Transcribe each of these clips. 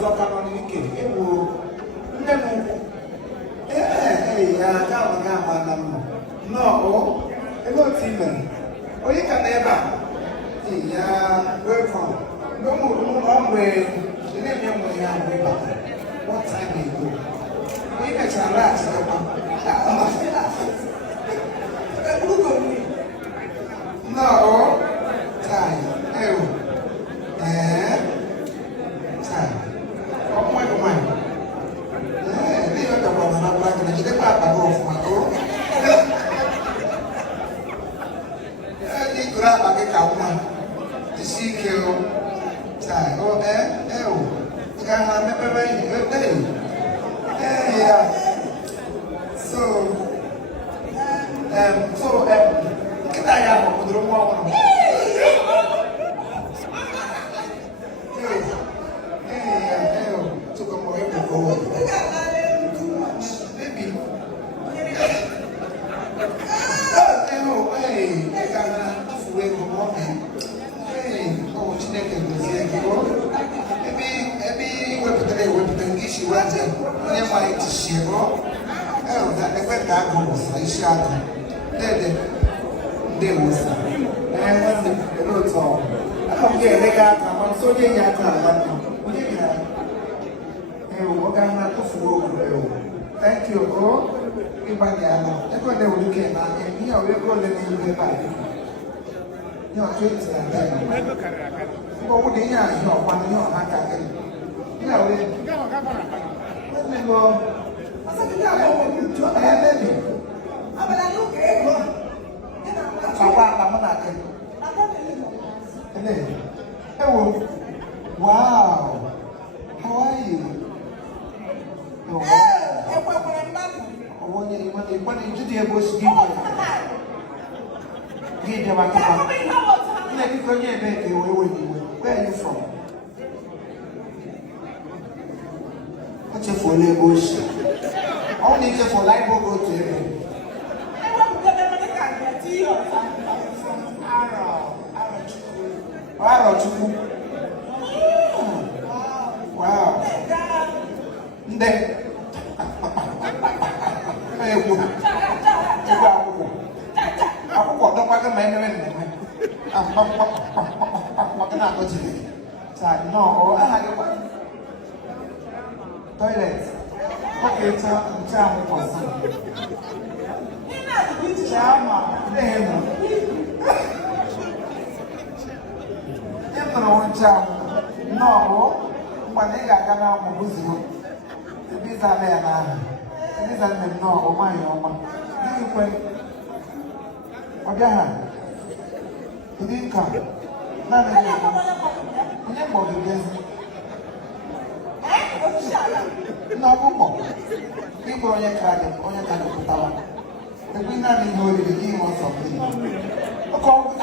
só canal de quem? Eu ya kama na no e go time o yi kan eba ya welcome no mo omwe ile mi mo ya we ba what time ago we ka chala sa ba ama fela e bugo ni no time time come on kita apa kau aku? Ini kurang pakai kawan. Isi kau, saya sekarang apa ini? Ya. So kita yang mau dulu mau. Suka mau itu kau. Thank you, bro. Ibanyana. Eko ne uluke na ni awe ko le ni uluke ba. Ni o tweet ya na. Ko wo de ya yo pa ni o ha ka ke. Ni awe. Ni mo. Asa ki ya mo ni jo e le ni. Abala lu ke ko. Papa ka mo na ke. Ene. Ewo. Wow. How are you? When you do the boss, give me. Give them a cup. Let me go here, baby. Where are you from? What's your full name, boss? Only if for life will go to him. I want to get a tea or something. Arrow. Wow. Then. Aku kok pakai main-main. Makan apa sih? Saya no, toilet. Oke, jam kosong. Jam, jam. No, mana enggak kena mau busuk. Bisa lena. Ini saya no, omai. Ini apa? Obiaha. Ini kan. Nana ni. Ini mau dibiasa. No, mau. Ini punya kerja, punya kerja pertama. Tapi nana ni mau dibikin masuk ni. Kau.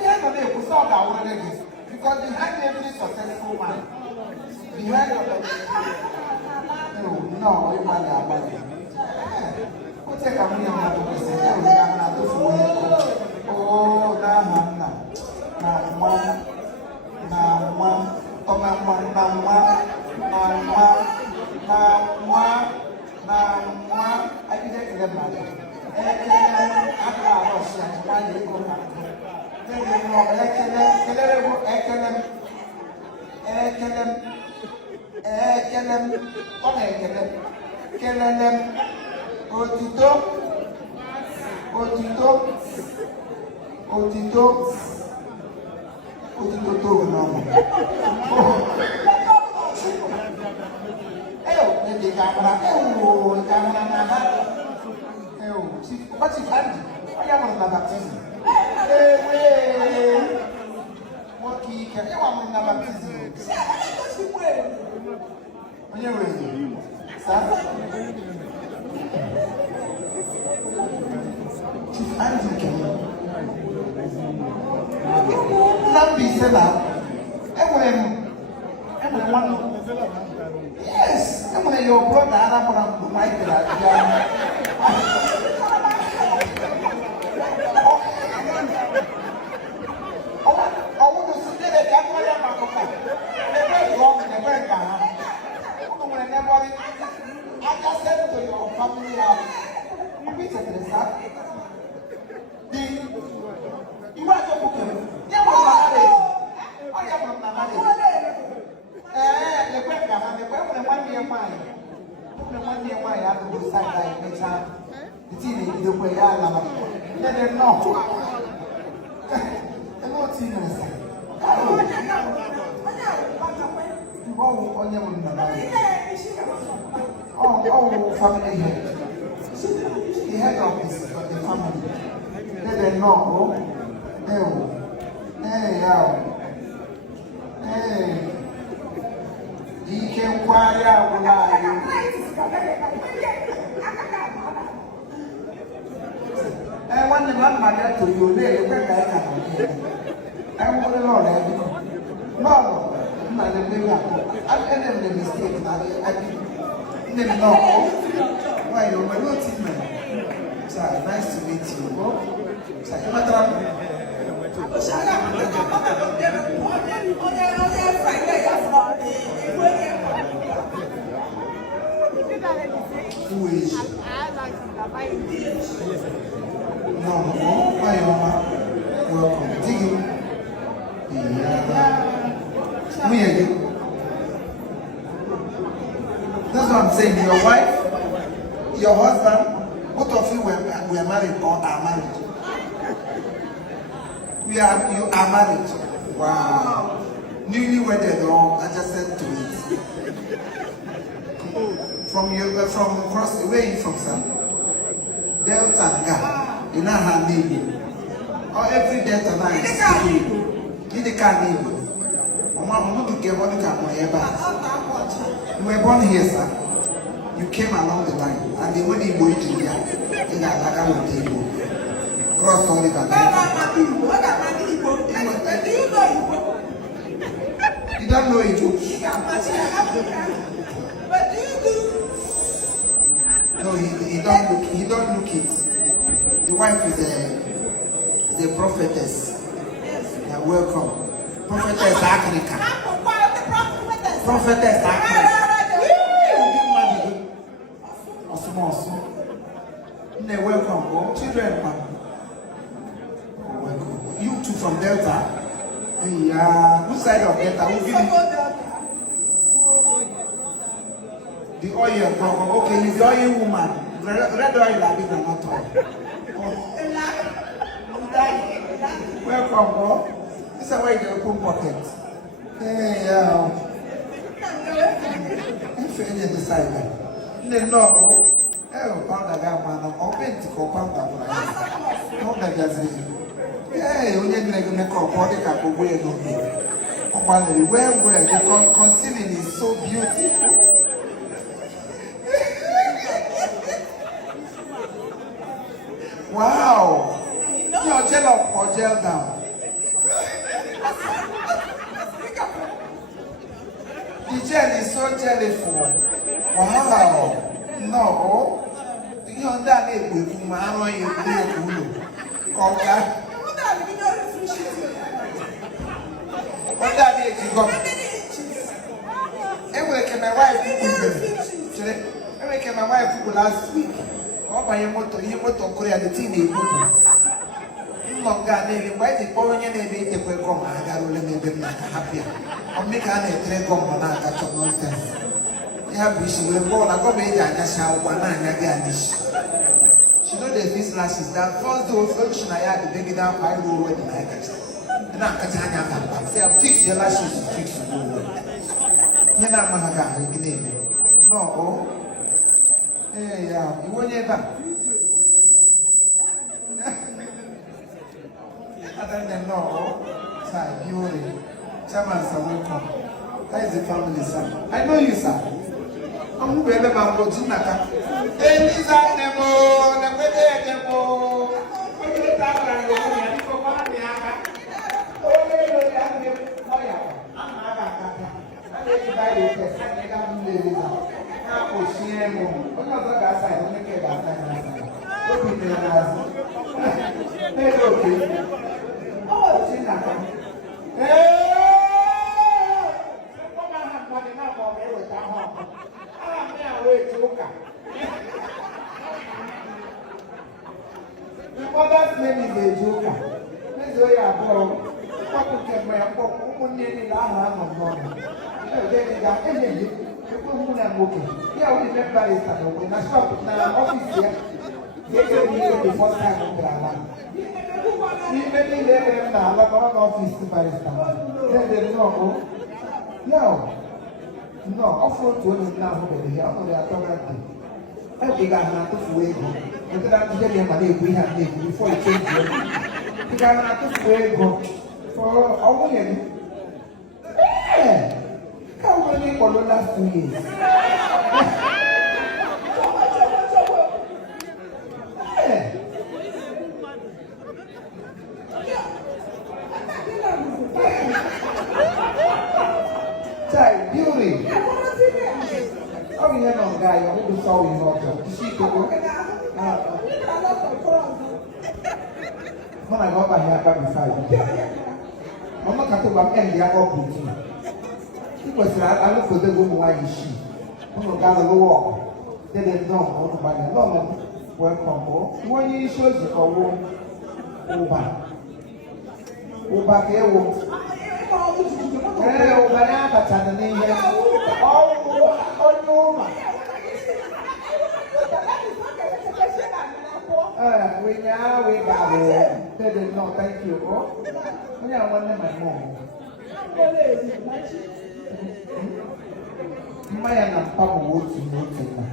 Dia tak ada pusat dah orang ni. Because behind every successful man, behind no, you might have money. What's a company of not to say? Oh, I didn't get money. What's it handy? I am on the baptism. What key can you want in the baptism? When you're ready, sir. Chief Andy can not be set up. Everyone. Yes, I'm going to your brother. I'm going to fight that. I want to see that I'm going to side like mecha. The thing the way I love. Then they know. I know team is. Oh, family head. The head of the family. Then they know. Hey, he can quiet out when I want to run my dad to you, they went back. I want to know that. No, I'm the mistake. I didn't know. Why you're my little team? Sir, nice to meet you. Sir, who is? No, why you are welcome. Dig in. Me again. That's what I'm saying. Your wife, your husband, both of you were married or are married. You are married. Wow. Newly wedded or adjusted to it. From across the way from some Delta Ga, you know her name. Or every Delta line is in the car name. You were born here, sir. You came along the line, and the money going to here in Alaga table. Cross all the you don't know it. But do you do? No, he don't look it. The wife is a prophetess. Yes. You're welcome. Prophetess Africa. Prophetess Africa. Awesome. You're welcome. Oh, children, welcome. You two from Delta. Yeah. Which side of Delta? The oil problem. Okay, he's the oil woman. Red oil like this and not oil. Welcome, bro. This is why you open pocket. Hey, I'm feeling the side. No, pound a man, open to go pound up. No, that doesn't. Hey, when you're going to make a body cap of where no me. Where the concealing is so beautiful. Wow! You're gel up or gel down? The gel is so jellyful. Wow! No! You're done it with Mama, you do. Okay? What that is, you got? Every came my wife last week. Oh, my motor, Korea, the teen. Why the foreign navy will come? I got only made them happy. Or make an come on that nonsense. Yeah, she will go. I go made and shall one and she know the face lashes that first those function I had to take it down 5 row wedding I got. And I'm Katana. Say, I'll fix your lashes to fix the room. You're not Mahaga, you can name it. No. Hey, you won't ever. Other than no, sir, beauty. Chairman, sir, welcome. That is the family, sir. I know you, sir. I'm going to be able to go. Hey, Lisa, Nemo, the weather, Nemo. What do you talk about? My mother's name is a joker. This way I go. What could get my uncle? Who nearly ran out of money? who am okay. Yeah, we remember this time. When I shop now, office here, they gave me the first time on the alarm. Even they now, like our office to barista. Then they know, no, offer to them now, they are not talking. I think I'm not too way. And then I'm telling you, money we have before you change it. Because I'm not too way for our women. How many for the last 2 years? Child, beauty. How you know, guy? Who saw you not? You see, people. When I go back here, I can't be fighting. Mama can't go back and they are all beauty. Because I look for the woman why is she? I'm going to gather the wall. Then they don't want to buy the law. Welcome home. One year shows you a woman. Oba ke wo. Oba na bata na ihe. We now we got it. They did not thank you. Oh, we are one of my mom. Maya na papa wotu wotu na.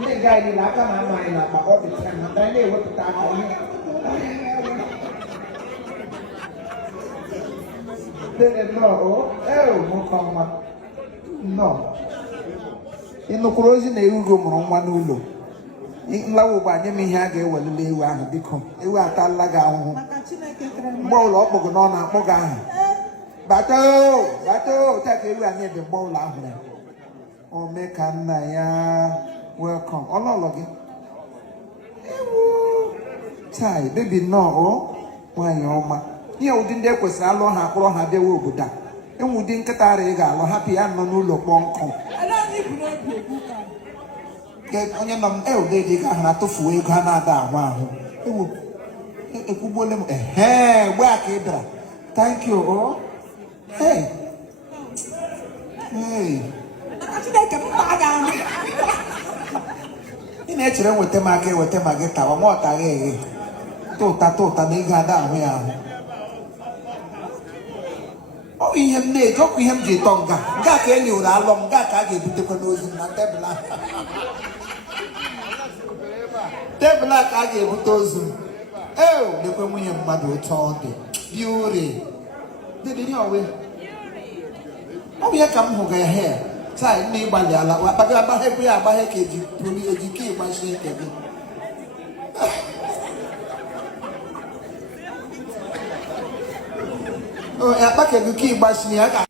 Ni guy ni la kama mama na ba all the time. Na dai wotu ta ko ni. They no. Mo kama. No. Ino kurozi na erugo muru nwa n'ulo. Nlawo ba nye mi ha ga ewelele ewu ahụ biko. Ewu atalla ga ahụhụ. Mgbe ụlọ ọkpọgo na ọ na-akpọga ahụ. Bato, take ewu anyị dị mgbe ụlọ ahụ. O mee ka nna ya welcome. Ọlọlọ gị. Ewu. Tai, baby no o. Nwanyị ọma. Ihe ụdị ndị ekwesịrị alụ ha akpọrọ ha bịawa obodo a. Enwe ụdị nkịta ara ị ga-alụ hapụ ya nọ n'ụlọ kpọnkọm. Onye nọ m ụdị dị ka ha na-atụfuo ego ha na-ada ahụ ahụ. Ewu. Ekwugbole m gbe a ka ị dara. Thank you o. Hey. Ị na-echere nweta m aka eweta ma gị tawa ma ọ taghị eghe. Tụta na ego ada ahụ ya ahụ. Ọ bụ ihe m na-eji ọkụ ihe m ji tọ nga ka e liwere alọ m nga ka a ga-ebutekwa n'ozi na tebụl ahụ. Tebụl a ka a ga-ebute ozu. Lekwe nwunye mmadụ otu ọ dị. Beauty. Dede ni ọwe. Ọ bụ ya ka m hụga ya hair. Taa nne ịgbalị ala. Agbaghe ya agbaghe ka eji ka ịgbachi eke gị. Akpa ka eji ka ịgbachi ya.